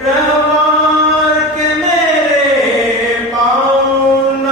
رہوار کے میرے پاؤں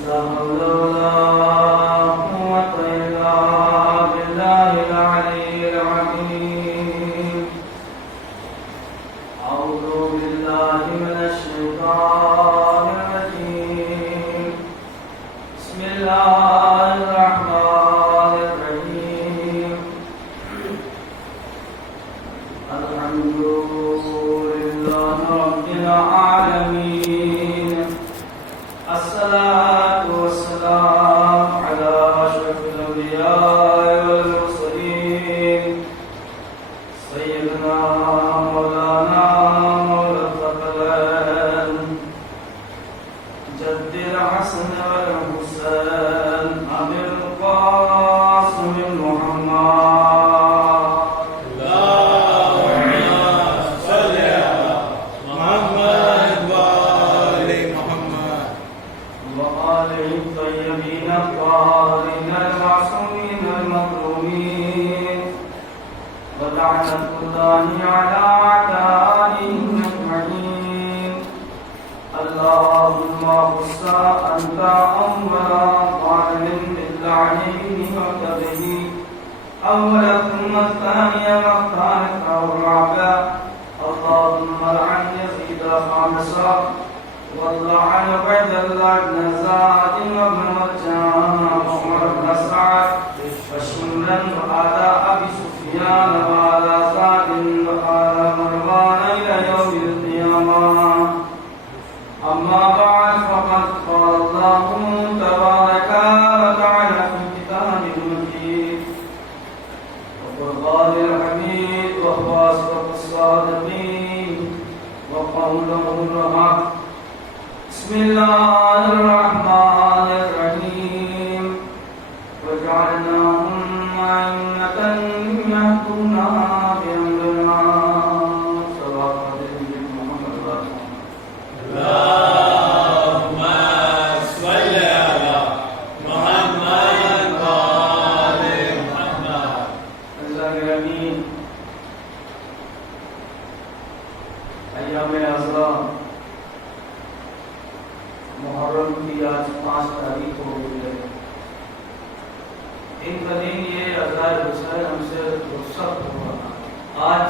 لا حول ولا قوة إلا بالله العلي العظيم. أعوذ بالله من الشيطان الرجيم. بسم الله الرحمن الرحيم. الحمد لله رب العالمين. الصلاة والسلام على أشرف الأنبياء والمرسلين سيدنا مولانا مولى الثقلين جد الحسن والحسين أبي القاسم محمد. اللهم صل على محمد وآل محمد وآله الطيبين الطاهرين المعصومين المظلومين، ولعنة الله على أعدائهم أجمعين. اللهم خص أنت أول ظالم باللعنين وكذبه، أول ثم الثاني والثالث والرابع. اللهم لعن يزيد خامسا، واللعن بعد اللعن زاد وابن مجان وعمر بن سعد وشملا وآل أبي سفيان وآل زاد وآل مروان إلى يوم القيامة. أما بعد، فقد قال الله تبارك وتعالى في كتابه المجيد وفرقان الحميد، وهو أصدق الصادقين وقوله الحق. بسم الله الرحمن الرحيم. وجعلناهم أئمة يهدون بأمرنا. صراط الذين أنعمت عليهم. اللهم صل على محمد وآل محمد. اللہ کے امین. ایام عذرا محرم کی آج 5 تاریخ ہو گئی ہے. ان دن یہ عزائر حسین ہم سے رخصت ہو رہا. آج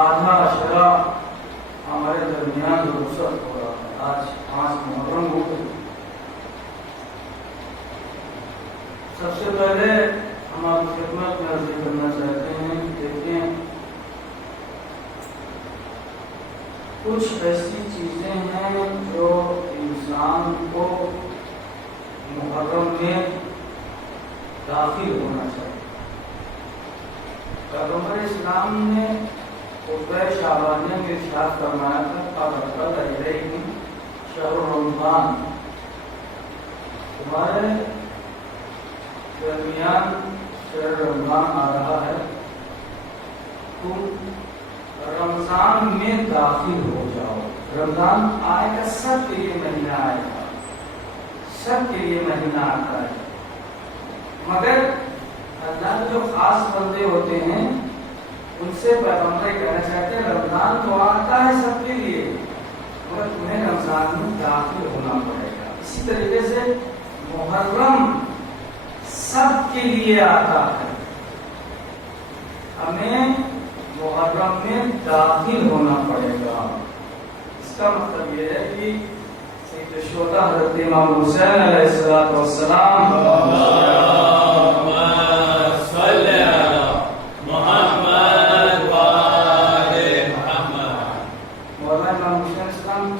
آدھا عشرہ ہمارے درمیان رخصت ہو رہا ہے. آج 5 محرم ہو گئی. سب سے پہلے ہم آپ کی خدمت میں عرض کرنا چاہتے ہیں، دیکھتے ہیں کچھ ایسی چیزیں ہیں جو انسان کو محرم میں داخل ہونا چاہیے۔ پیغمبر اسلام نے خطبہ شعبانیہ میں ارشاد فرمایا تھا قد علیکم شہر رمضان، تمہارے درمیان شہر رمضان آ رہا ہے، تم رمضان میں داخل ہو جاؤ۔ رمضان آئے گا، سب کے لیے مہینہ آئے گا، سب کے لیے مہینہ آتا ہے، مگر اللہ کے جو خاص بندے ہوتے ہیں ان سے پیغمبر کہنا چاہتے ہیں رمضان تو آتا ہے سب کے لیے، مگر تمہیں رمضان میں داخل ہونا پڑے گا۔ اسی طریقے سے محرم سب کے لیے آتا ہے، ہمیں محرم میں داخل ہونا پڑے گا۔ اس کا مطلب یہ ہے کہ شہداء حضرت امام حسین علیہ السلام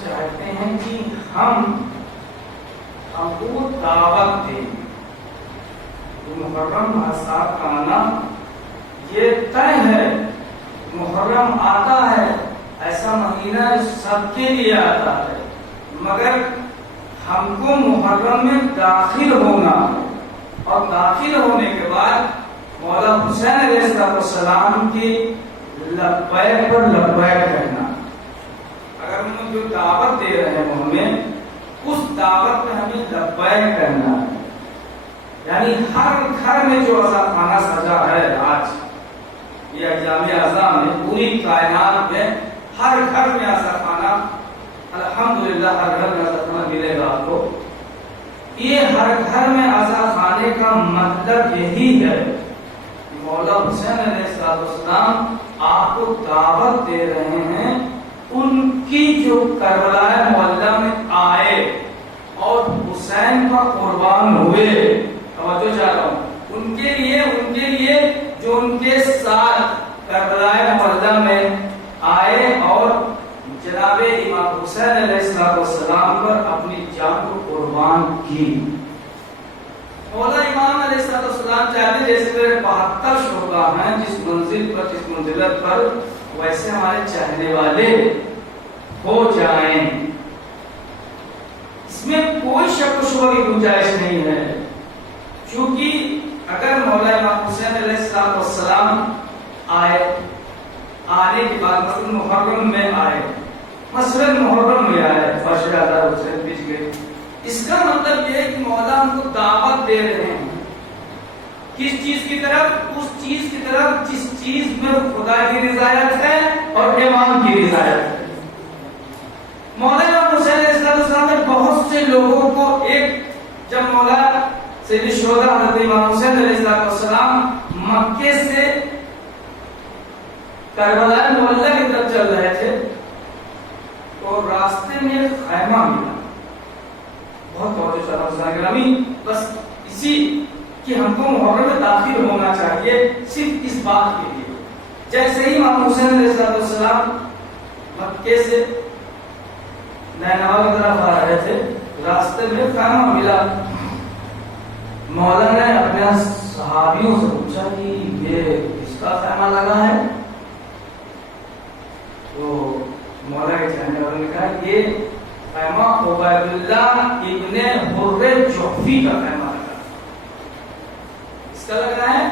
چاہتے ہیں کہ ہم کو دعوت دیں، محرم حساب کا آنا یہ طے ہے، محرم آتا ہے، ایسا مہینہ سب کے لیے آتا ہے، مگر ہم کو محرم میں داخل ہونا اور داخل ہونے کے بعد مولا حسین علیہ السلام کی لبیک پر لبیک کہنا۔ اگر ہم جو دعوت دے رہے ہیں ہمیں اس دعوت میں ہمیں لبیک کہنا ہے، یعنی ہر گھر میں جو عزا خانہ سجا ہے آج یہ ایام عزا میں پوری کائنات میں ہر گھر میں عزا خانہ، الحمدللہ ہر گھر میں عزا خانہ ملے گا آپ کو۔ یہ ہر گھر میں عزا خانے کا مطلب یہی ہے، مولا حسین علیہ السلام آپ کو دعوت دے رہے ہیں ان کی جو کربلا معلّہ میں آئے اور حسین پر قربان ہوئے، توجہ چاہ رہا ہوں، ان کے لیے جو ان کے ساتھ کربلا معلّہ میں آئے اور جناب امام حسین علیہ السلام پر اپنی جان کو قربان کی۔ مولا امام علیہ السلام چاہتے جیسے میرے 72 شہداء ہیں جس منزل پر جس منزلت پر، ویسے ہمارے چاہنے والے ہو جائیں، اس میں کوئی شک و شبہ کی گنجائش نہیں ہے، چونکہ اگر مولا امام حسین علیہ السلام آنے کے بعد مثلا محرم میں آئے، محرم میں آئے، فرش آدھا حسین بیچ گئے، اس کا مطلب یہ ہے کہ مولا ہم کو دعوت دے رہے ہیں کس چیز کی طرف؟ اس چیز کی طرف جس چیز میں خدا کی رضایت ہے اور امام کی رضایت ہے۔ مولانا حسین علیہ السلام نے بہت سے لوگوں کو جب مولا سید الشہداء حضرت امام حسین علیہ السلام مکے سے کربلا معلّہ کی طرف چل رہے تھے تو راستے میں ایک خیمہ ملا، بہت توجہ، بس اسی کہ ہم کو محرم میں داخل ہونا چاہیے، صرف اس بات کے لیے۔ جیسے ہی امام حسین علیہ السلام مکے سے نینوا کی طرف آ رہے تھے، راستے میں خیمہ ملا، مولا نے اپنے صحابیوں سے پوچھا کہ یہ کس کا خیمہ لگا ہے؟ تو مولا کے چاہنے والوں نے کہا یہ خیمہ عبید اللہ ابن حر جوفی کا خیمہ لگا، اس کا لگا ہے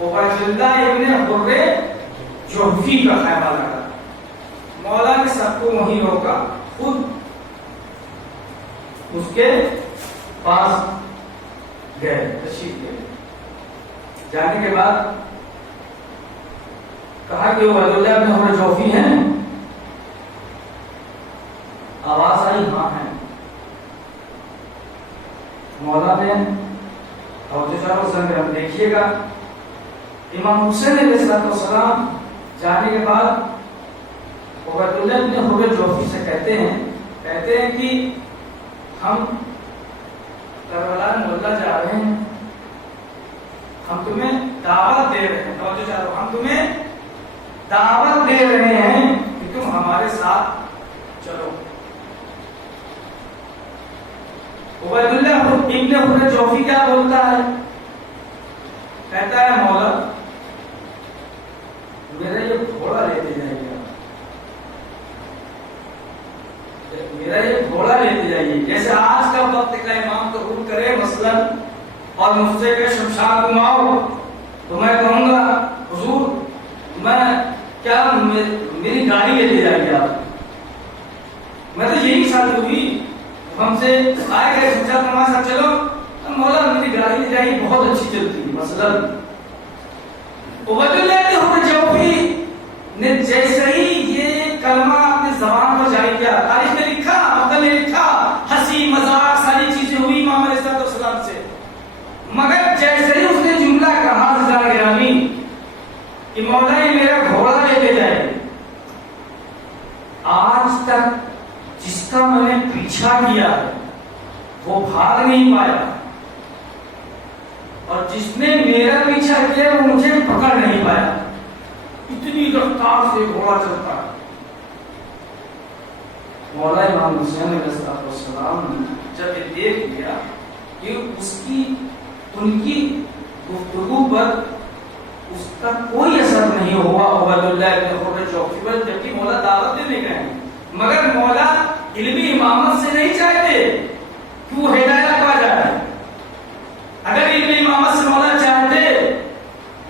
عبید اللہ ابن حر جوفی کا خیمہ لگا۔ مولا نے سب کو وہیں روکا، خود اس کے پاس گئے، تشریف لے جانے کے بعد کہا کہ عبید اللہ ابن حر جوفی ہیں؟ آواز آئی ہاں ہے۔ مولا نے دیکھیے گا امام حسین علیہ السلام جانے کے بعد عبید اللہ ابن حر جوفی سے کہتے ہیں کہ ہم کربلا معلّہ جا رہے ہیں، ہم تمہیں دعوت دے رہے ہیں، ہم تمہیں دعوت دے رہے ہیں کہ تم ہمارے ساتھ چلو عبید اللہ ابن خود جوفی کیا بولتا ہے؟ کہتا ہے مولا میرا یہ گھوڑا لیتے جائیے، میرا یہ گھوڑا لیتے جائیے. جیسے آج کا وقت کا امام قبول کرے مثلا اور مجھ سے کہ شمشاد گھماؤ تو میں کہوں گا حضور میں کیا میری گاڑی لیتے جائیے آپ. میں تو یہی شادی ہوئی ہم سے آئے گئے شمشاد گھما صاحب چلو مولا میری گاڑی لے جائیے بہت اچھی چلتی ہے مثلا. عبید اللہ ابن جوفی نے جیسے ہی یہ کلمہ اپنے زبان پر جاری کیا، تاریخ میں لکھا مقدمے میں لکھا ہنسی مذاق ساری چیزیں ہوئی امام علیہ السلام سے، مگر جیسے ہی اس نے جملہ کہا زار گرامی کہ مولا یہ میرا گھوڑا لے کے جائے، آج تک جس کا میں نے پیچھا کیا ہے وہ بھاگ نہیں پایا اور جس نے میرا پیچھا کیا وہ مجھے پکڑ نہیں پایا. اتنی رفتار سے گھوڑا چلتا ہے. مولا امام حسین علیہ السلام نے جب یہ دیکھ لیا کہ اس کی ان کی گفتگو پر اس کا کوئی اثر نہیں ہوا عبید اللہ ابن خود جوفی پر، جبکہ مولا دعوت دینے گئے مگر مولا علمی امامت سے نہیں چاہتے کہ وہ ہدایت پا جائے. اگر علمی امامت سے مولا چاہتے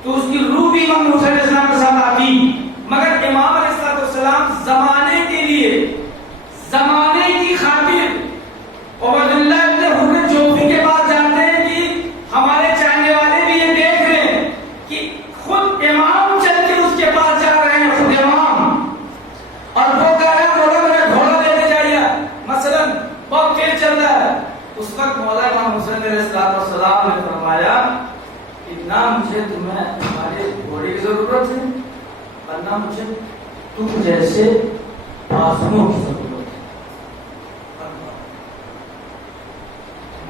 تو اس کی روح بھی امام حسین علیہ السلام کے ساتھ آتی، مگر امام علیہ السلام زمانے کے لیے زمانے کی خاطر عبید اللہ ابن خود جوفی کے پاس جاتے ہیں کہ ہمارے چاہنے والے بھی یہ دیکھ رہے ہیں کہ خود امام چل کے اس کے پاس جا رہے ہیں، خود امام، اور وہ کہہ رہے ہیں مولا میرا گھوڑا لیتے جائیے مثلا بہت تیز چل رہا ہے. اس وقت مولا امام حسین علیہ السلام نے فرمایا کہ نہ مجھے تمہیں ہمارے گھوڑے کی ضرورت ہے اور نہ مجھے تم جیسے بازوؤں کی ضرورت ہے.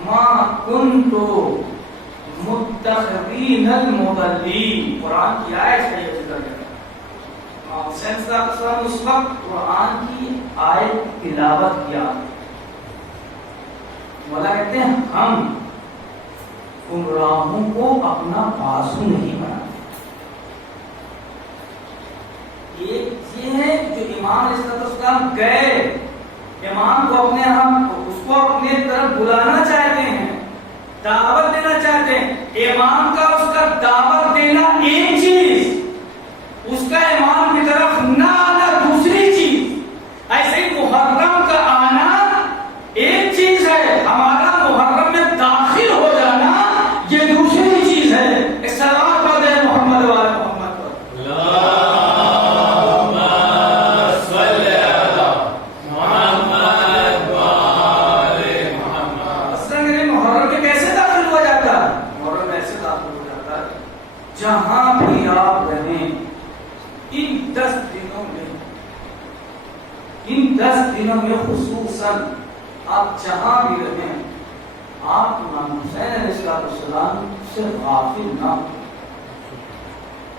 ما کنت متخذین المضلین، قرآن کی آیت ہے یہ ذکر ہے. حسین صاحب السلام اس وقت قرآن کی آیت تلاوت کیا. مولا کہتے ہیں ہم گمراہوں کو اپنا بازو نہیں بناتے. یہ ہے جو امام علیہ السلام گئے امام کو اپنے ہم اس کو اپنے طرف بلانا چاہتے ہیں، دعوت دینا چاہتے ہیں. امام کا اس کا دعوت دینا ایک چیز، اس کا امام کی طرف نہ آنا دوسری چیز. ایسے ہی محرم کا آنا ایک چیز ہے، ہمارا محرم میں داخل ہو جانا یہ دوسری چیز ہے. ایک سلام پڑھ دیں محمد والے محمد پر. اللہم صلی علی محمد وآل محمد. اصلا میرے محرم میں کیسے داخل ہو جاتا ہے؟ محرم میں ایسے داخل ہو جاتا ہے جہاں بھی آپ رہیں ان 10 دنوں میں خصوصاً آپ جہاں بھی رہیں آپ امام حسین علیہ السلام سے غافل نہ ہو،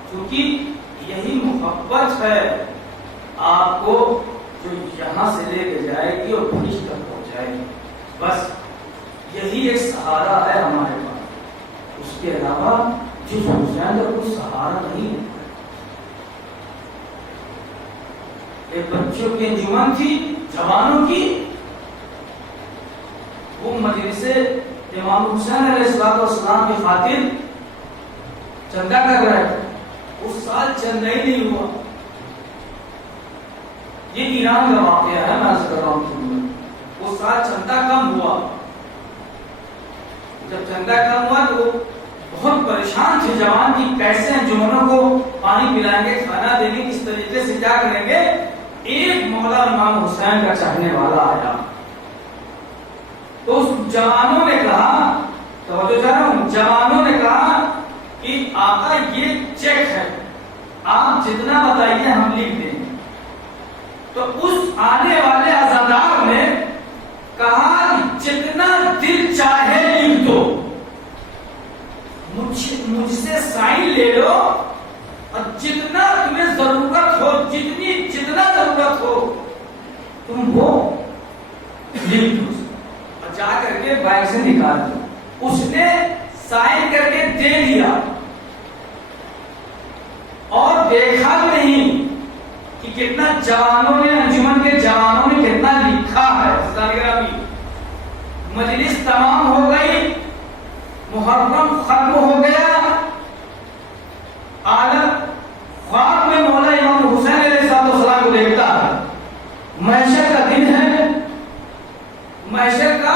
کیونکہ یہی محبت ہے آپ کو جو یہاں سے لے کے جائے گی اور بہشت تک پہنچائے گی. بس یہی ایک سہارا ہے ہمارے پاس، اس کے علاوہ جس حسین کا کوئی سہارا نہیں ہے. ایک بچوں کی انجمن تھی جوانوں کی، وہ مجلس امام حسین علیہ السلام کی خاطر چندہ کر رہے تھے. اس سال چندہ ہی نہیں ہوا. یہ ایران کا واقعہ ہے، میں عرض کر رہا ہوں. اس سال چندہ کم ہوا. جب چندہ کم ہوا تو بہت پریشان تھے جوان کی کیسے انجمنوں کو پانی پلائیں گے، کھانا دیں گے، کس طریقے سے کیا کریں گے. ایک مولا امام حسین کا چاہنے والا آیا تو اس جوانوں نے کہا، توجہ کر رہا ہوں، جوانوں نے کہا کہ آقا یہ چیک ہے، آپ جتنا بتائیے ہم لکھ دیں گے. تو اس آنے والے عزادار نے کہا جتنا دل چاہے لکھ دو، مجھ سے سائن لے لو اور جتنا تمہیں ضرورت ہو، جتنا ضرورت ہو تم تم وہ لکھ دو اور جا کر کے بیگ سے نکال دو. اس نے سائن کر کے دے دیا اور دیکھا نہیں کہ کتنا جوانوں نے, انجمن کے جوانوں نے کتنا لکھا ہے. مجلس تمام ہو گئی, محرم ختم ہو گیا. عالم خواب میں مولا امام حسین علیہ السلام کو دیکھتا ہے. محشر کا دن ہے, محشر کا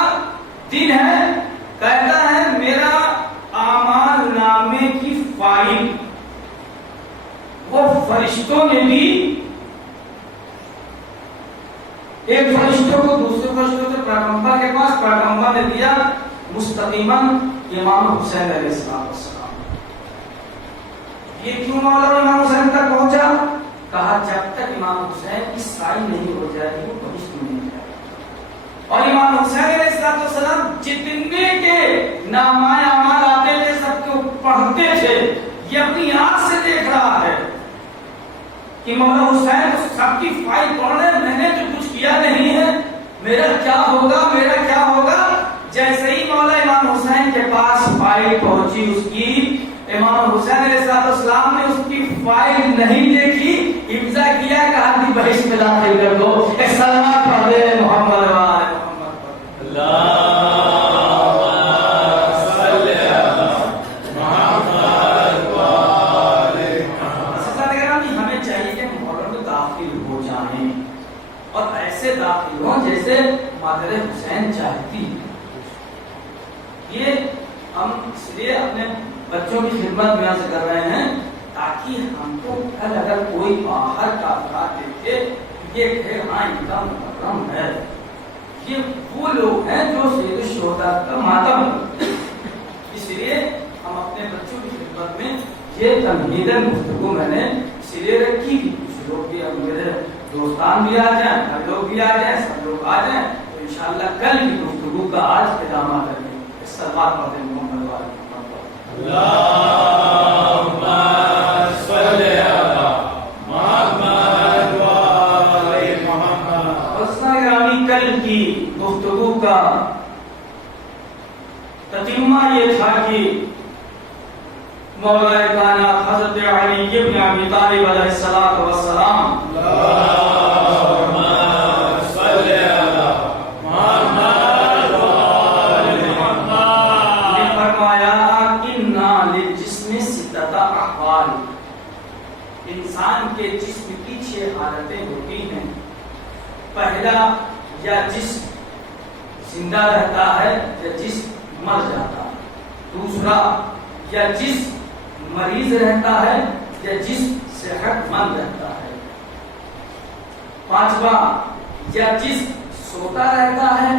دن ہے. کہتا ہے میرا اعمال نامے کی فائل وہ فرشتوں نے بھی, ایک فرشتوں کو دوسرے فرشتوں سے پیغمبر کے پاس, پیغمبر نے دیا مستقیماً امام حسین علیہ السلام. یہ کیوں مولا امام حسین تک پہنچا؟ کہا جب تک امام حسین کی سائی نہیں ہو جائے گی وہ فرشت نہیں جائے. اور امام حسین علیہ السلام جتنے کے نامۂ اعمال آتے تھے سب کو پڑھتے تھے. یہ اپنی آنکھ سے دیکھ رہا ہے کہ مولا حسین سب کی فائل پڑھ رہے, میں نے تو کچھ کیا نہیں ہے, میرا کیا ہوگا, میرا کیا ہوگا. جیسے ہی مولا امام حسین کے پاس فائل پہنچی اس کی, امام حسین علیہ السلام نے اس کی فائل نہیں دیکھی, امضا کیا, کہا کہ بہشت میں داخل کر دو. ایک سلام پڑھ دے محمد وآل محمد. اللہم صلی علی محمد وآل محمد. ہمیں چاہیے کہ محرم میں داخل ہو جائیں اور ایسے داخل ہوں جیسے مادر حسین چاہتی. یہ ہم اس لیے اپنے بچوں کی خدمت میں سے کر رہے ہیں تاکہ ہم کو کل اگر کوئی باہر کا افراد دیکھے یہ کہ ہاں ان کا محرم ہے, یہ وہ لوگ ہیں جو سید الشہداء کا ماتم. اس لیے ہم اپنے بچوں کی خدمت میں یہ تمہیدن گفتگو میں نے اس لیے رکھی کہ کچھ لوگ بھی, اب میرے دوستان بھی آ جائیں, ہر لوگ بھی آ جائیں, سب لوگ آ جائیں, تو انشاءاللہ کل کی گفتگو کا آج اختتام کریں. سلوات پڑھتے ہیں محمد وآل محمد. اللہم صلی علی محمد وآل محمد. دوستان گرامی, کل کی گفتگو کا تتمہ یہ تھا کہ مولا کائنات حضرت علی ابن ابی طالب علیہ السلام انسان کے جسم کی 6 حالتیں ہوتی ہیں. پہلا, یا جسم زندہ رہتا ہے یا جسم مر جاتا ہے. دوسرا, یا جسم مریض رہتا ہے یا جسم صحت مند رہتا ہے. پانچواں, یا جسم سوتا رہتا ہے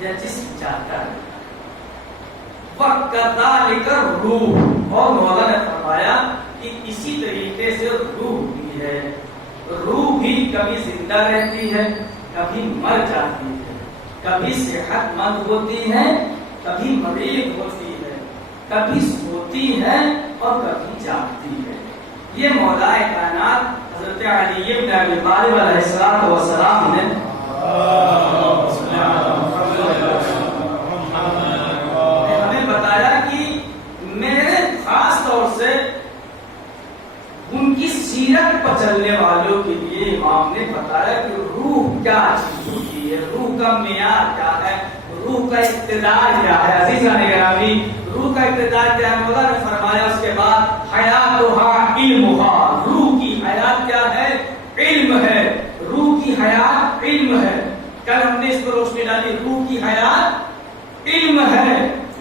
یا جسم جاگتا ہے. وَكَذَلِكَ الرُّوحُ, اور مولا نے فرمایا کہ اسی طریقے سے روح بھی ہے. روح بھی کبھی زندہ رہتی ہے, کبھی مر جاتی ہے, کبھی صحت مند ہوتی ہے, کبھی مریض ہوتی ہے, کبھی سوتی ہے اور کبھی جاگتی ہے. یہ مولا کائنات حضرت علی ابن ابی طالب علیہ السلام نے ہمیں بتایا کہ میرے خاص طور سے ان کی سیرت پر چلنے والوں کے لیے امام نے بتایا کہ روح کیا چیز ہوتی ہے, روح کا معیار کیا ہے, روح کا اقتدار کیا ہے. عزیزان گرامی, روح کا اقتدار کیا ہے؟ مولا نے فرمایا اس کے بعد حیاتها علمها, روح کی حیات کیا ہے؟ علم ہے. روح کی حیات علم ہے. کل ہم نے اس پر روشنی ڈالی, روح کی حیات علم ہے.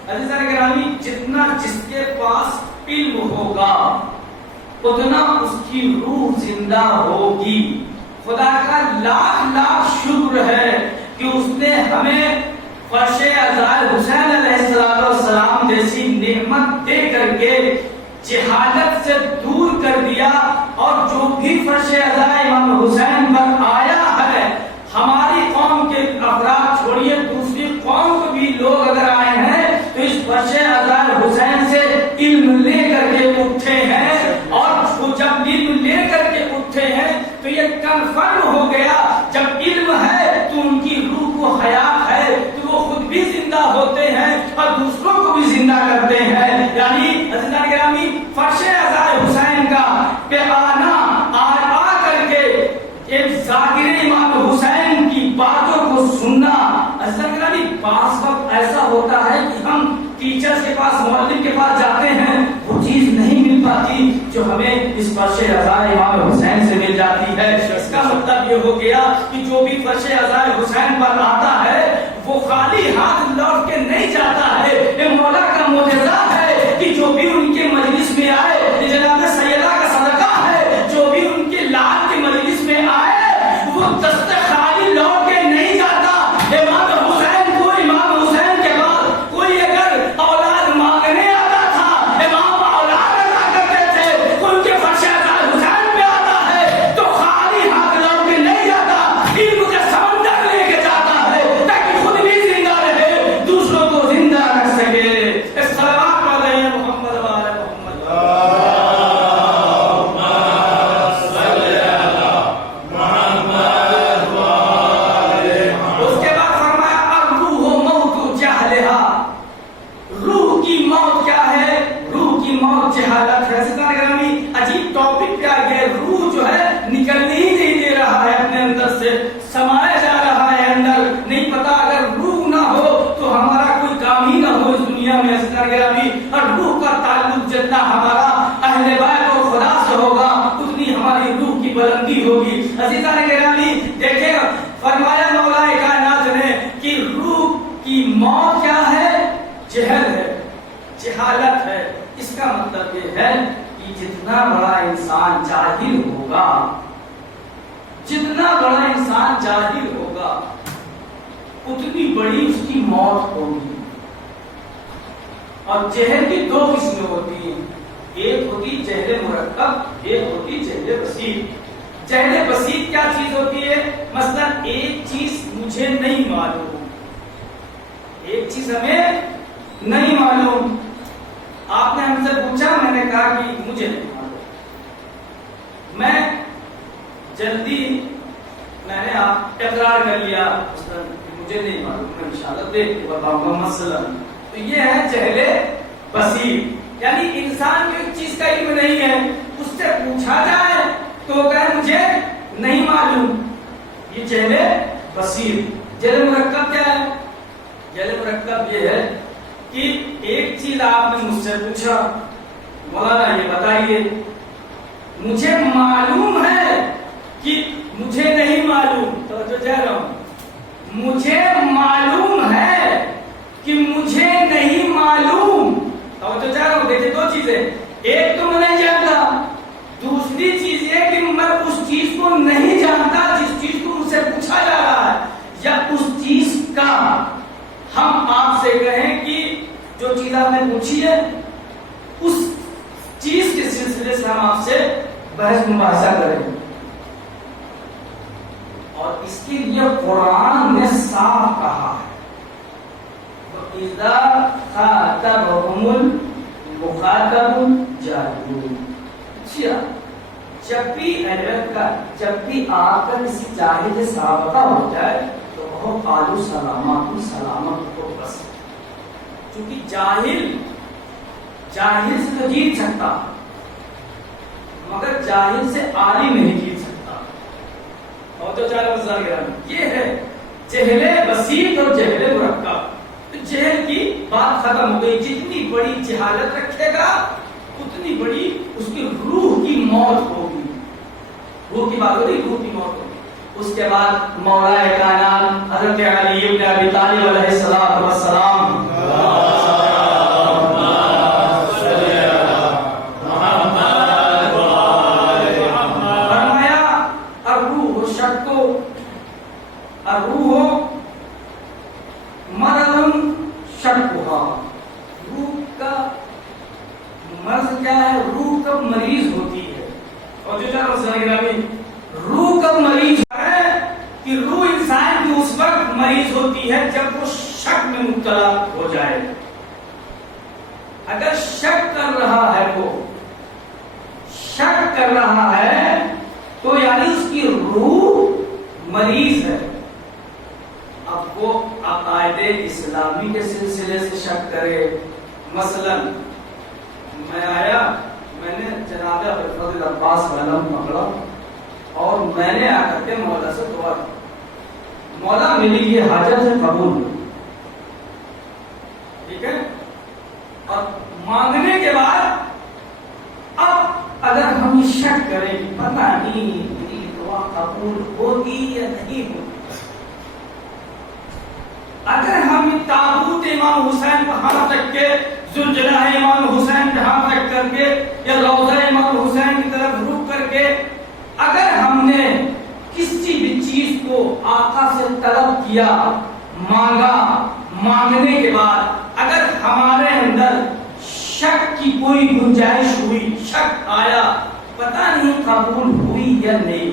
عزیزان گرامی, جتنا جس کے پاس علم ہوگا اتنا اس کی روح زندہ ہوگی. خدا کا لاکھ لاکھ شکر ہے کہ اس نے ہمیں فرش ازال حسین علیہ السلام جیسی نعمت دے کر کے جہالت سے دور کر دیا. اور جو بھی فرش ازال امام حسین پر آیا ہے, ہماری قوم کے افراد چھوڑیے دوسری قوم کے بھی لوگ اگر آئے ہیں تو اس فرش ازال حسین سے علم لے کر کے اٹھے ہیں. اور وہ جب علم لے کر کے اٹھے ہیں تو یہ کنفرم ہو گیا, جب علم ہے عزائے امام حسین سے مل جاتی ہے. اس کا مطلب یہ ہو گیا کہ جو بھی فرش عزائے حسین پر آتا ہے وہ خالی ہاتھ لوٹ کے نہیں جاتا ہے. یہ مولا کا معجزہ ہے کہ جو بھی ان کے مجلس میں آئے، یہ جناب سیدہ کا صدقہ ہے، جو بھی ان کے لال کے مجلس میں آئے وہ دست خالی لوٹ کے نہیں جاتا. امام حسین کو، امام حسین کے بعد کوئی اگر اولاد مانگنے آتا تھا، امام اولاد ادا کرتے تھے. ان کے فرش عزائے حسین پہ آتا ہے تو خالی ہاتھ لوٹ کے نہیں جاتا، علم کا سمندر لے کے جاتا ہے تاکہ خود بھی زندہ رہے، دوسروں کو زندہ رکھ سکے. الصلوات علی محمد و آل محمد. اس کے بعد فرمایا الروح موت جہلہا. روح کی موت کیا ہے؟ روح کی موت جہالت ہے. سیدنا گرامی عجیب ٹاپک پہ آ گیا. روح جو ہے نکلنے ہی نہیں دے رہا ہے، اپنے اندر سے سمایا جا رہا ہے اندر. نہیں پتا اگر روح نہ ہو تو ہمارا کوئی کام ہی نہ ہو اس دنیا میں. سیدنا گرامی اور روح کا تعلق جتنا ہمارا اہل بیت اور خدا سے ہوگا اتنی ہماری روح کی بلندی ہوگی. عزیزان گرامی دیکھیں فرمایا مولا کائنات نے کہ روح کی موت کیا ہے؟ جہل ہے، جہالت ہے. اس کا مطلب یہ ہے کہ جتنا بڑا انسان جاہل ہوگا، جتنا بڑا انسان جاہل ہوگا اتنی بڑی اس کی موت ہوگی. اور جہل کی دو قسمیں ہوتی ہیں، ایک ہوتی جہل مرکب، ایک ہوتی جہل بسیط. جہل بسیط کیا چیز ہوتی ہے؟ مثلا ایک چیز مجھے نہیں معلوم، ایک چیز ہمیں نہیں معلوم. آپ نے ہم سے پوچھا، میں نے کہا کہ مجھے نہیں معلوم. میں جلدی میں نے آپ اقرار کر لیا مجھے نہیں معلوم، میں انشاءاللہ دیکھ کے بتاؤں گا مثلا. تو یہ ہے جہل بسیط، یعنی انسان کو ایک چیز کا علم نہیں ہے، اس سے پوچھا جائے تو کہے مجھے نہیں معلوم. یہ جہل بسیط. جہل مرکب کیا ہے؟ جہل مرکب یہ ہے کہ ایک چیز آپ نے مجھ سے پوچھا، مولانا یہ بتائیے، مجھے معلوم ہے کہ مجھے نہیں معلوم. توجہ دے رہا ہوں، مجھے معلوم ہے کہ مجھے نہیں معلوم. توجہ دے رہا ہوں. دیکھیں دو چیزیں، ایک تو میں نہیں جانتا، دوسری چیز یہ کہ میں اس چیز کو نہیں جانتا جس چیز کو مجھ سے پوچھا جا رہا ہے، یا اس چیز کا ہم آپ سے کہیں کہ جو چیز آپ نے پوچھی ہے اس چیز کے سلسلے سے ہم آپ سے بحث مباحثہ کریں. اور اس کے لیے قرآن نے صاف کہا ہے وَإِذَا خَاطَبَهُمُ الْمُخَاطَبُ جَاهِلُونَ. جب بھی آپ کا کسی جاہل سے رابطہ ہو جائے تو وہ قالوا سلامات سلامت کو بس. کیونکہ جاہل سے تو جیت سکتا مگر جاہل سے عالم نہیں جیت سکتا. اور تو چار مسئلہ گرام یہ ہے جہل بسیط اور جہل مرکب. تو جہل کی بات ختم ہو گئی. جتنی بڑی جہالت رکھے گا اتنی بڑی اس کی روح کی موت ہوگی. روح کی بات ہو رہی، روح کی موت ہوگی. اس کے بعد مولا کائنات حضرت علی ابن ابی طالب علیہ الصلوۃ والسلام مریض ہوتی ہے. اور جو روح کب مریض ہے کہ روح انسان کی اس وقت مریض ہوتی ہے جب وہ شک میں مبتلا ہو جائے. اگر شک کر رہا ہے، وہ شک کر رہا ہے تو یعنی اس کی روح مریض ہے. اب وہ عقائد اسلامی کے سلسلے سے شک کرے. مثلا میں آیا، میں نے جناب فضل عباس کا علم پکڑا اور میں نے آ کر کے مولا سے دعا کی، مولا میری یہ حاجت ہے قبول. ٹھیک ہے. اور مانگنے کے بعد اب اگر ہم شک شک کریں کہ پتہ نہیں میری دعا قبول ہوگی یا نہیں ہوگی. اگر ہم تابوت امام حسین کو ہاتھ رکھ کے ذوالجلال امام حسین کے ہاتھ رکھ کر کے یا روضہ امام حسین کی طرف رخ کر کے اگر ہم نے کسی بھی چیز کو آقا سے طلب کیا، مانگا، مانگنے کے بعد اگر ہمارے اندر شک کی کوئی گنجائش ہوئی، شک آیا پتہ نہیں قبول ہوئی یا نہیں،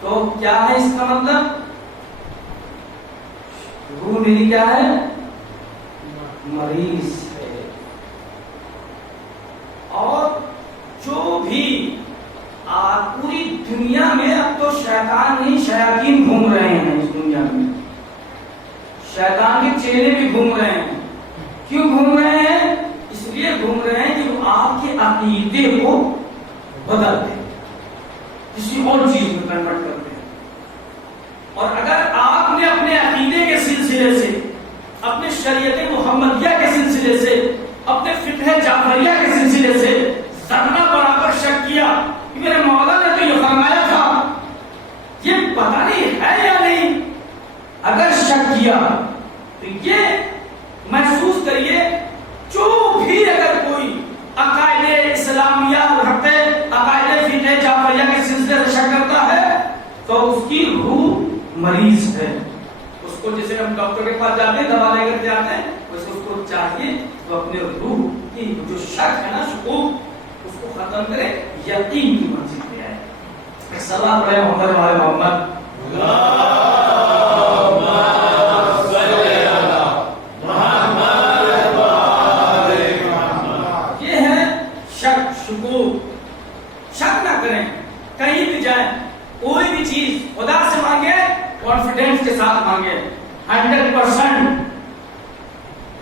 تو کیا ہے اس کا مطلب؟ روح میری کیا ہے؟ مریض ہے. اور جو بھی پوری دنیا میں اب تو شیطان نہیں شیاطین گھوم رہے ہیں اس دنیا میں، شیطان کے چیلے بھی گھوم رہے ہیں. کیوں گھوم رہے ہیں؟ اس لیے گھوم رہے ہیں کہ وہ آپ کے عقیدے کو بدل دیں، کسی اور چیز میں کنورٹ کر دیں. اور اگر آپ نے اپنے عقیدے کے سلسلے سے، اپنے شریعت محمدیہ کے سلسلے سے، اپنے فقہ جعفریہ کے سلسلے سے ذرہ برابر شک کیا کہ میرے مولا نے تو یہ فرمایا تھا، یہ پتہ نہیں ہے یا نہیں، اگر شک کیا تو یہ محسوس کریے جو بھی اگر کوئی عقائد اسلامیہ رکھتے، عقائد فقہ جعفریہ کے سلسلے سے شک کرتا ہے تو اس کی روح مریض ہے. اس کو جیسے ہم ڈاکٹر کے پاس جاتے ہیں دوا لے کر جاتے ہیں، ویسے اس کو چاہیے تو اپنے روح کی جو شک ہے نا، شکوک، اس کو ختم کرے، یقین کی منزل پہ آئے. صلاۃ علی محمد و آل محمد. یہ ہے شک، شکوک. شک نہ کریں، کہیں بھی جائیں، کوئی بھی چیز خدا سے مانگے کانفیڈنس کے ساتھ مانگے، 100%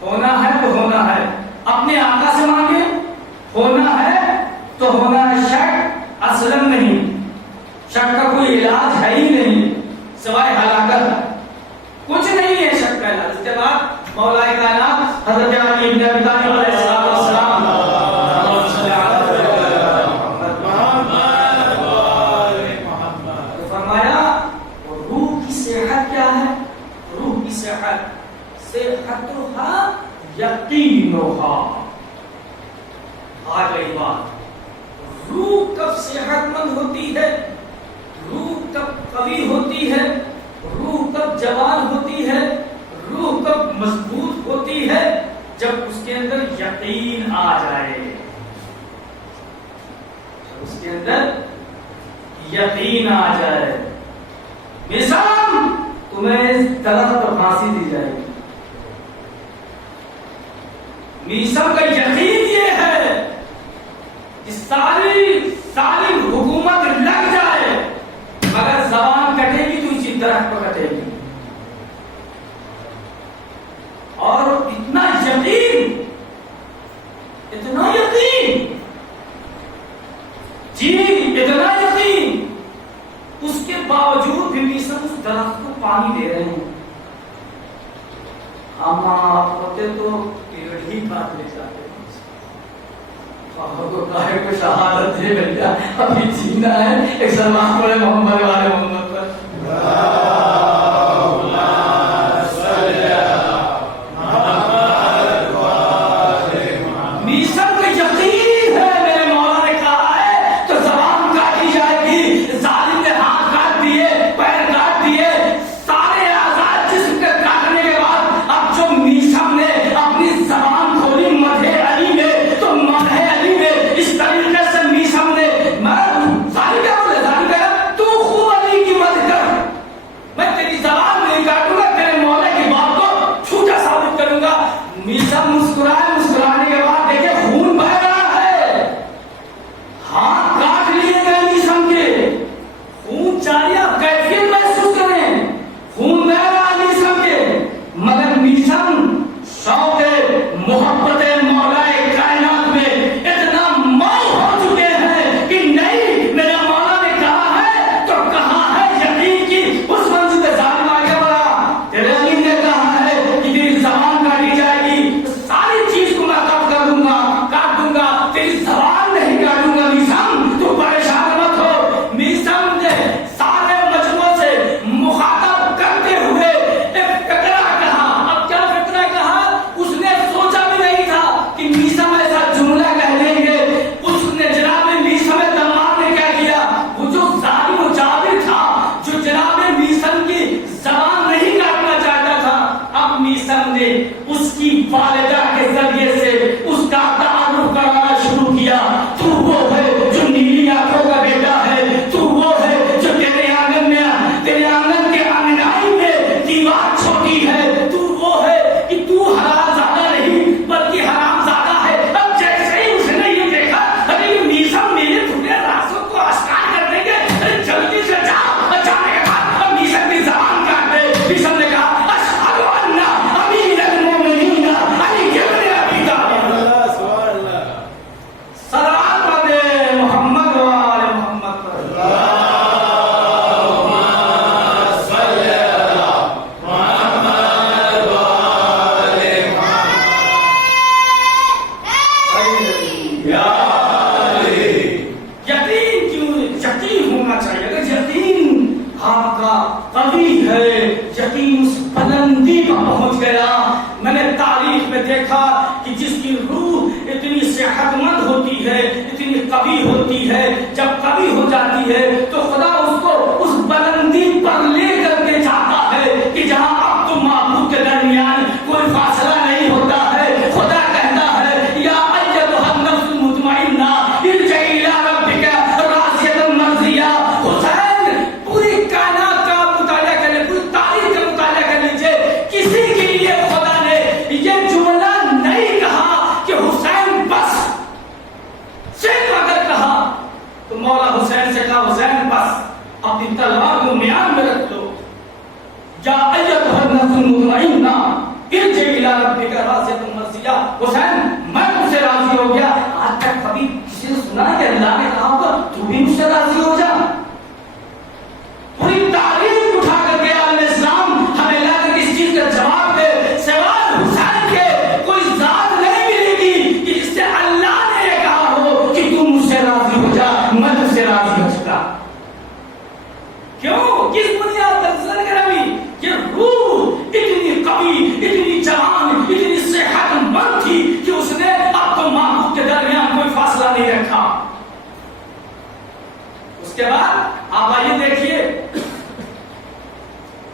ہونا ہے تو ہونا ہے. اپنے آقا سے مانگے، ہونا ہے تو ہونا ہے. شک اصلاً نہیں، شک کا کوئی علاج ہے ہی نہیں سوائے ہلاکت، کچھ نہیں ہے شک کا علاج. اس کے بعد مولا کائنات حضرت علی بن ابی طالب علیہ السلام صحتها یقینها. آ گئی بات، روح کب صحت مند ہوتی ہے، روح کب قوی ہوتی ہے، روح کب جوان ہوتی ہے، روح کب مضبوط ہوتی ہے؟ جب اس کے اندر یقین آ جائے، جب اس کے اندر یقین آ جائے. مثال تمہیں اس درخت پر پھانسی دی جائے گی، میثم کا یقین یہ ہے کہ ساری حکومت لگ جائے مگر زبان کٹے گی تو اسی درخت پر کٹے گی. اور اتنا یقین جی اتنا یقین، اس کے باوجود بھی میثم اس درخت کو پانی دے رہے ہیں. اما آپ ہوتے تو پیڑ ہی کاٹ لے جاتے، کو شہادت دے بھیا ابھی جینا ہے. ایک سلمان پڑھے محمد والے محمد پر. ہو جاتی ہے تو خدا اس کو اس بلندی پر لے کر کے جاتا ہے کہ جہاں اب تو معبود کے درمیان کوئی فاصلہ نہیں ہوتا ہے. خدا کہتا ہے یا ایتھا النفس المطمئنہ ارجعی الی ربک راضیۃ مرضیہ. حسین پوری کائنات کا مطالعہ کر لیں, پوری تاریخ کا مطالعہ کر لیجیے, کسی کے لیے خدا نے یہ جملہ نہیں کہا کہ حسین بس. صرف اگر کہا تو مولا حسین سے کہا حسین بس اپنی تلوار کو میان میں رکھ دو. یا ایتھا النفس المطمئنہ ارجعی الی ربک راضیۃ مرضیہ. حسین میں تم سے راضی ہو گیا. آج تک کبھی کسی نے سنا کہ اللہ نے کہا ہوگا تو بھی مجھ سے راضی ہو جا. پوری تاریخ اٹھا کر کے علیہ السلام ہمیں لا کر اس چیز کا جواب دے. سوال حسین کے کوئی ذات نہیں ملے گی کہ جس سے اللہ نے یہ کہا ہو کہ تم مجھ سے راضی ہو جا, میں تجھ سے راضی ہو چکا. کیوں؟ کس بنیاد پر؟ سرگرمی. یہ روح اتنی قوی, اتنی جوان, اتنی صحت مند تھی کہ اس نے اب تو معبود کے درمیان کوئی فاصلہ نہیں رکھا. اس کے بعد آپ آئیے دیکھیے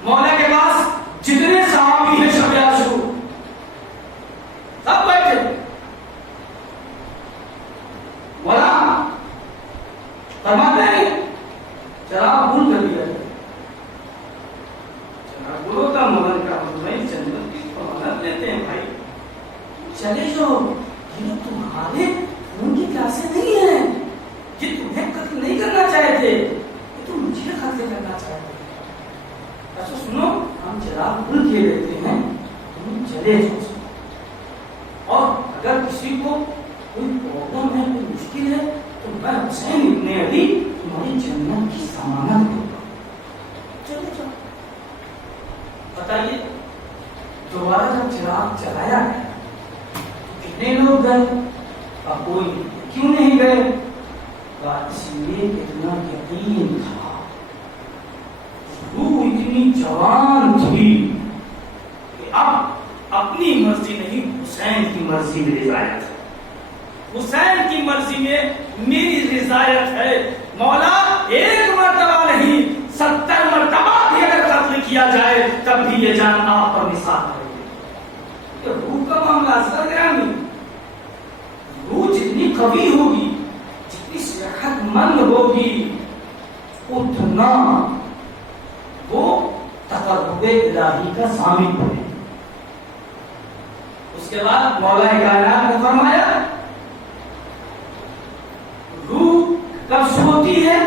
مولا کے پاس جتنے صحابی ہیں شب عاشور سب بیٹھے. مولا فرماتے ہیں چراغ بھول کر دیا جائے. چراغ بھولو کا مدن کا نہیں جنت کی مدد لیتے ہیں بھائی. چلے جو یہ لوگ تمہارے ان کی کلاسیں نہیں ہیں, یہ تمہیں قتل نہیں کرنا چاہے تھے, یہ تو مجھے قتل کرنا چاہے تھے. اچھا سنو, ہم چراغ بھول کے دیتے ہیں, تم چلے جاؤ. اور اگر کسی کو کوئی پرابلم ہے, کوئی مشکل ہے, تو میں حسین ابن علی تمہاری جنت کی ضمانت دوں گا. چلے جاؤ. بتائیے دوبارہ جب چراغ چلایا گیا تو کتنے لوگ گئے؟ اب کوئی کیوں نہیں گئے؟ اس لیے اتنا یقین تھا, روح اتنی جوان تھی کہ اب اپنی مرضی نہیں حسین کی مرضی میں رضایت ہے. حسین کی مرضی میں میری رضایت ہے. مولا ایک مرتبہ نہیں 70 مرتبہ بھی اگر قتل کیا جائے تب بھی یہ جان آپ پر نثار کرے گی. روح کا معاملہ سرگرمی. روح جتنی قوی ہوگی, جتنی صحت مند ہوگی, اتنا وہ تقرب الہی کا ضامن بنے. اس کے بعد مولا کائنات نے فرمایا روح کب سوتی ہے؟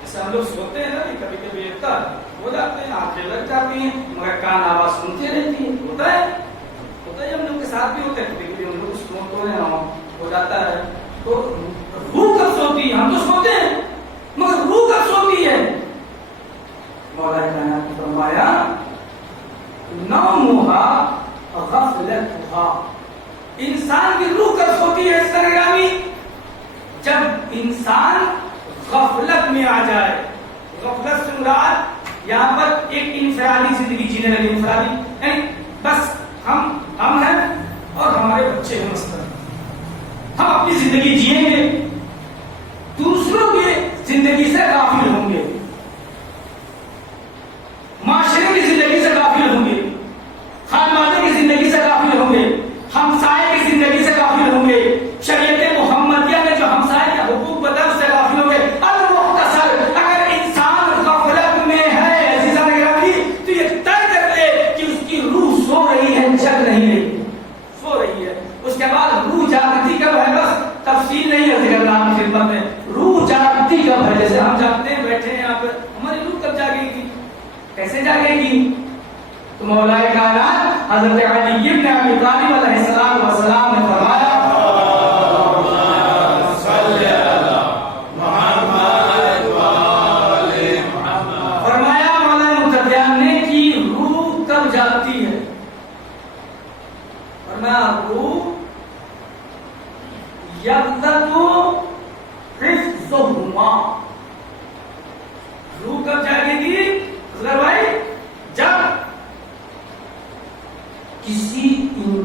جیسے ہم لوگ سوتے ہیں نا, کبھی کبھی افطار ہو جاتے ہیں, آنکھیں لگ جاتی ہیں, مگر کان آواز سنتے رہتی ہے. ہوتا ہے ہم لوگ کے ساتھ بھی ہوتے ہیں, کبھی کبھی ہم لوگ سوتے ہیں ہو جاتا ہے. تو روح کب سوتی ہے؟ ہم تو سوتے ہیں مگر روح کب سوتی ہے؟ مولا کائنات نے فرمایا نومھا غفلتھا. انسان کی روح کب سوتی ہے سرگرامی؟ جب انسان غفلت میں آ جائے. غفلت سے مراد یہاں پر ایک انفرادی زندگی جینے لگے. انفرادی یعنی بس ہم ہیں اور ہمارے بچے ہیں, مثلا ہم اپنی زندگی جیئیں گے, دوسروں کی زندگی سے غافل ہوں گے, معاشرے کی زندگی سے غافل ہوں گے, خاندان کی زندگی سے غافل ہوں گے, ہمسائے کی زندگی سے غافل ہوں گے, شریعت محمدیہ میں جو ہمسائے کا حقوق بتا اس سے غافل ہوں گے. المختصر اگر انسان غفلت میں ہے عزیزان گرامی تو یہ طے کر لے کہ اس کی روح سو رہی ہے, جگ نہیں رہی, سو رہی ہے. اس کے بعد روح جاگتی کب ہے, بس تفصیل نہیں ہے ذکر اللہ کی خدمت میں. روح جاگتی کب ہے؟ جیسے ہم جاگتے ہیں, بیٹھے ہیں یہاں پر, ہماری روح کب جاگے گی, کیسے جاگے گی؟ تو مولا کائنات حضرت علی بن ابی طالب علیہ السلام نے فرمایا روح کب جاگے گی اصغر بھائی؟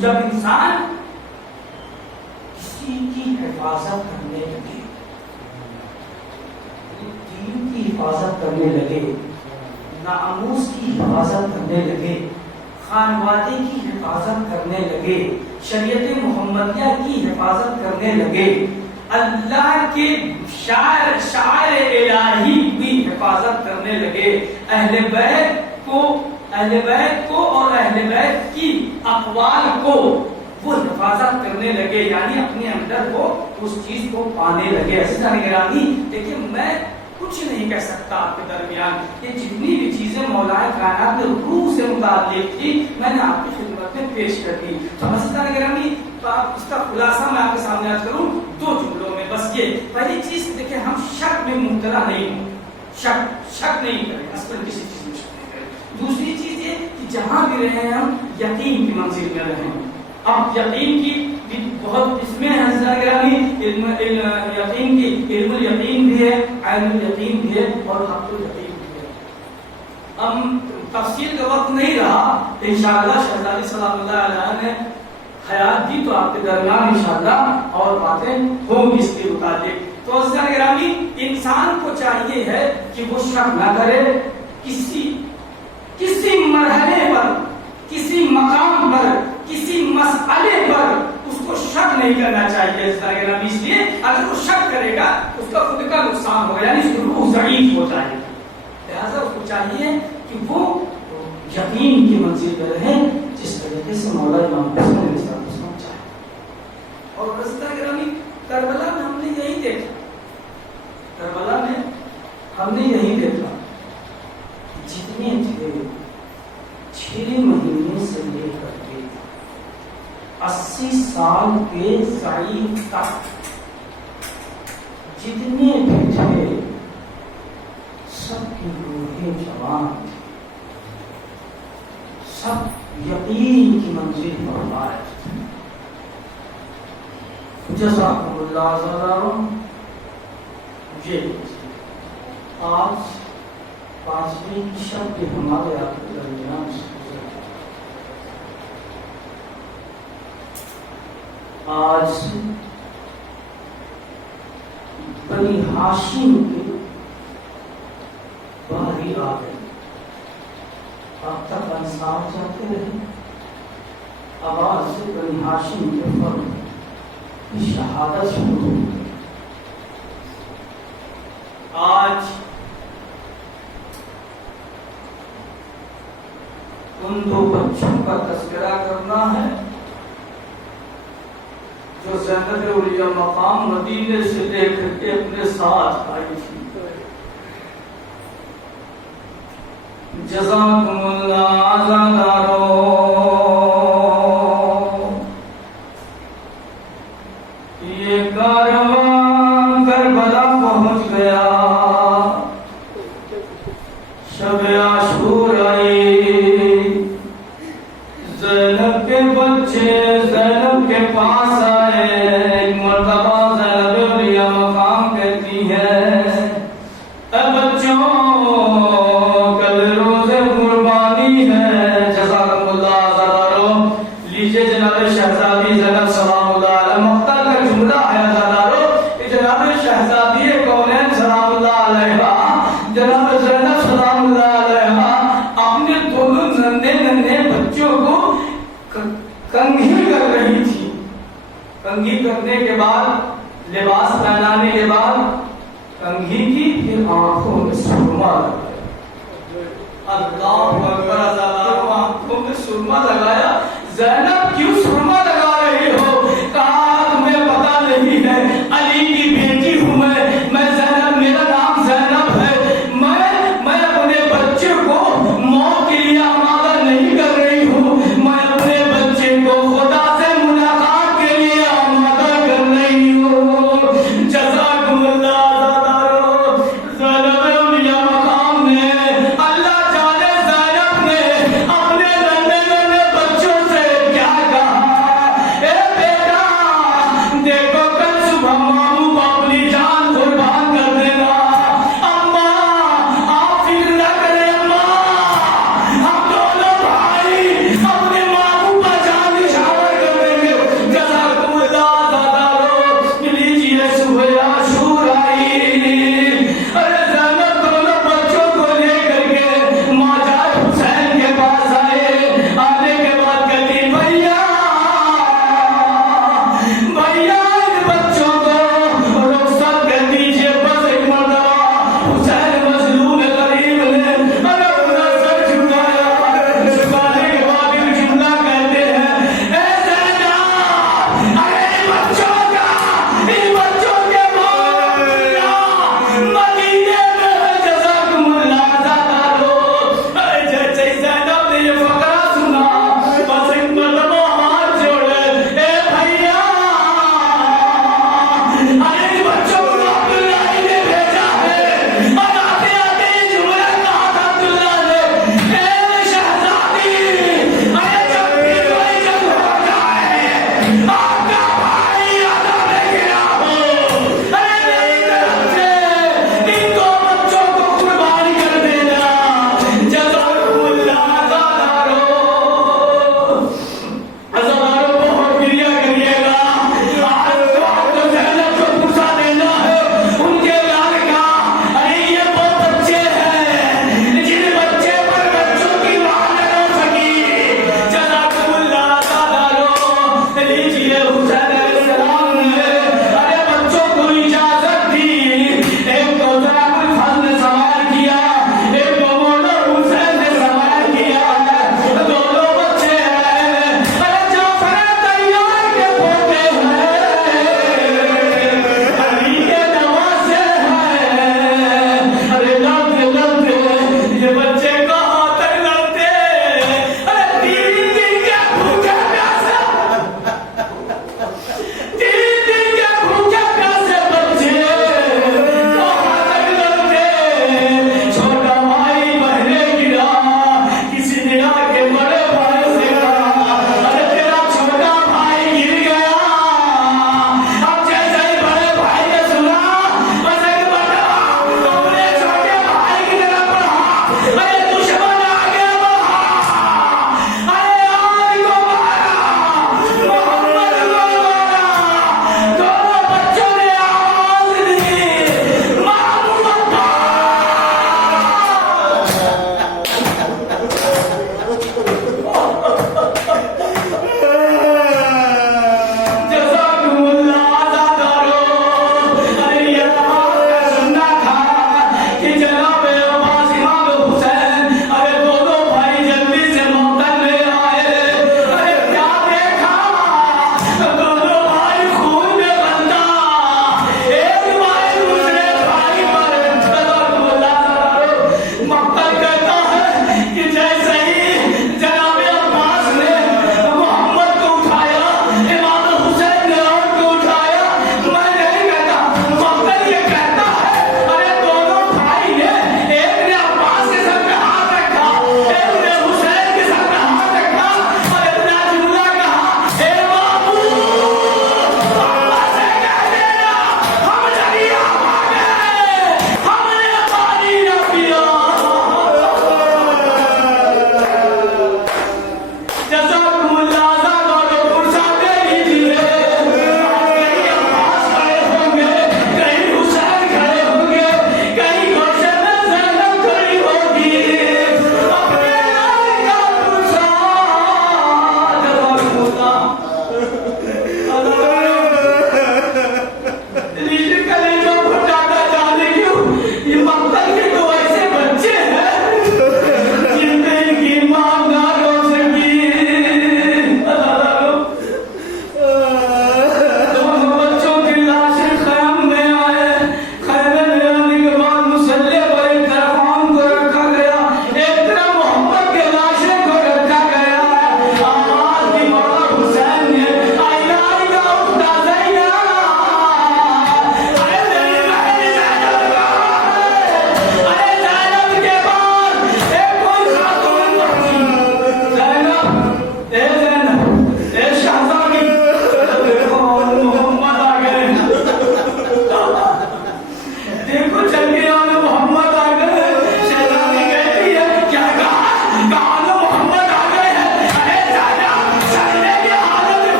جب انسان کسی کی حفاظت کرنے لگے. حفاظت کرنے لگے، ناموس کی حفاظت کرنے لگے، خانوادے کی حفاظت کرنے لگے، شریعت محمدیہ کی حفاظت کرنے لگے، اللہ کے شاعر الہی کی حفاظت کرنے لگے، اہل بیت کو اور اہل بیت کی اقوال کو وہ حفاظت کرنے لگے، یعنی اپنے اندر وہ اس چیز کو پانے لگے۔ عزیزان گرامی، دیکھیں میں کچھ نہیں کہہ سکتا آپ کے درمیان، یہ جتنی بھی چیزیں مولا کائنات میں روح سے متعلق تھی میں نے آپ کی خدمت میں پیش کر دی۔ تو عزیزان گرامی، تو آپ اس کا خلاصہ میں آپ کے سامنے عرض کروں 2 جملوں میں، بس یہ پہلی چیز دیکھیں، ہم شک میں مبتلا نہیں ہوں، شک نہیں کریں، اصل کسی چیز میں شک نہیں کریں۔ دوسری چیز یہ کہ جہاں بھی رہے ہم یقین کی منزل میں رہیں۔ اب یقین کی بہت اس میں علم الیقین بھی ہے، عین الیقین بھی ہے اور حق الیقین بھی ہے۔ اب تفصیل کا وقت نہیں رہا، انشاءاللہ شہزادی سلام اللہ علیہ نے حیات دی تو آپ کے درمیان انشاءاللہ اور باتیں ہوں گی اس کے متعلق۔ تو عزیزان گرامی، انسان کو چاہیے ہے کہ وہ شک نہ کرے، کسی مرحلے پر، کسی مقام پر، کسی مسئلے پر اس کو شک نہیں کرنا چاہیے۔ اس لیے اگر وہ شک کرے گا اس کا خود کا نقصان ہوگا، یعنی اس کی روح ضعیف ہو جائے گی۔ لہٰذا اس کو چاہیے کہ وہ یقین کی منزل پہ رہے، جس طریقے سے مولا امام حسین علیہ السلام چاہے۔ اور کربلا میں ہم نے یہی دیکھا، کربلا میں ہم نے یہی دیکھا جتنے تھے 6 مہینے سے لے کر کے 80 سال کے ضعیف تک جتنے بھی تھے سب کی روحیں جوان تھی، سب یقین کی منزل پر فائز تھے۔ جزاکم اللہ عزیزاں، یہ آج 5ویں شب کے ہمارے آپ کے درمیان آج بنی ہاشم کے باری آ گئے۔ اب تک انصار چاہتے رہے، آواز سے بنی ہاشم کے فرد کی شہادت شروع ہو گئی۔ آج ان 2 بچوں کا تذکرہ کرنا ہے جو زینب اولیاء مقام مدینے سے لے کر کے اپنے ساتھ آئی تھی۔ جزاکم اللہ عزیزاں، یہ کارواں کربلا پہنچ گیا، شب عاشور آئی، زینب کے بچے زینب کے پاس آئے۔ ایک مرتبہ زینب اولیاء مقام کہتی ہے، اے بچوں کل روز قربانی ہے۔ جزاکم اللہ عزیزاں، لیجئے جناب شہزادی زینب سلام اللہ علیہ، مقتل کا جملہ ہے عزیزاں، جناب شہزادی کونین سلام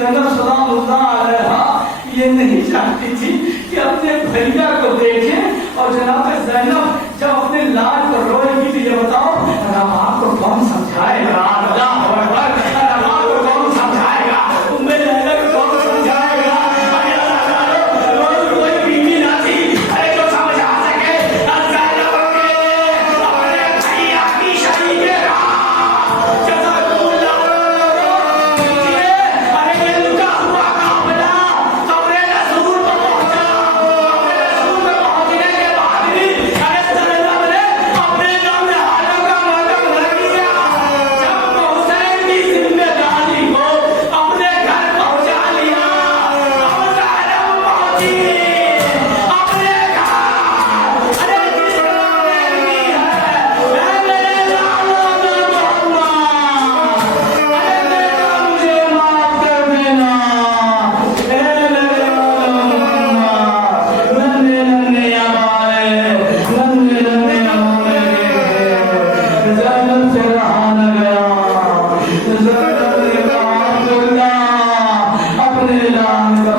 زینب سلام اللہ علیہا یہ نہیں چاہتی تھی کہ اپنے بھیا کو دیکھیں، اور جناب زینب جب اپنے لاڈ پر روئے گی تو یہ بتاؤ آپ کو کون سمجھائے گا؟ اللہ اکبر، آپ کو کون سمجھائے گا؟ ام زینب کو کون سمجھائے گا؟ کوئی بیوی نہ تھی جو سمجھا سکے زینب کے اپنے بھیا کی شریک اپنے اعلان کا